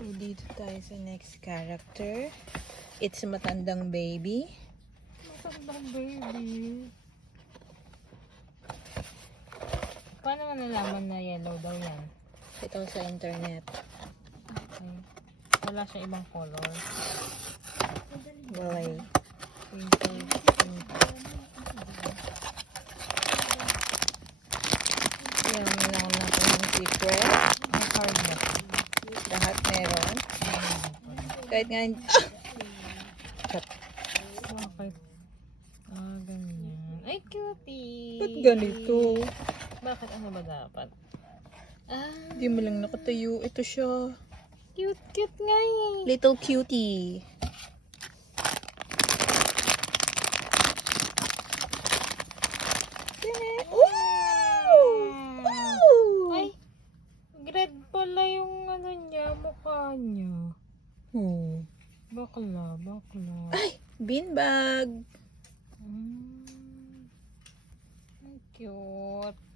So, dito tayo sa next character. It's a matandang baby. Matandang baby. Paano mo nalaman na yellow daw yan? Ito sa internet. Okay. Wala siya ibang color. Walay. Yan lang natin yung secret. Ang card mo. Lahat meron. Kahit nga Bakit? Ah, ganyan. Ay, cutie! ba't ganito? Bakit? Ano ba dapat? Ah, Hindi mo lang nakatayo. Ito siya. cute nga eh. Little cutie. Ay, red pala yung ano niya, mukha niya. Oh. Bakla. Ay! Beanbag. Cute.